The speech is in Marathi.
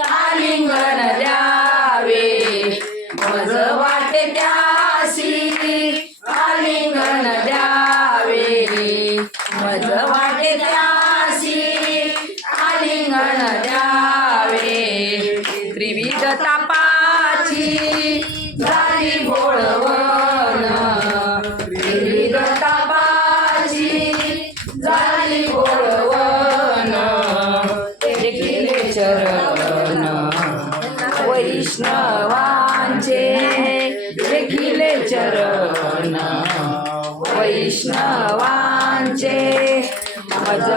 आलिंगन द्यावे मज वाटे त्यासी आलिंगन द्यावे मज वाटे त्यासी आलिंगन द्यावे त्रिविध तापाची झाली बोळवण त्रिविध तापाची झाली बोळवण देखील चरण वैष्णवांचे देखील चरण वैष्णवांचे मज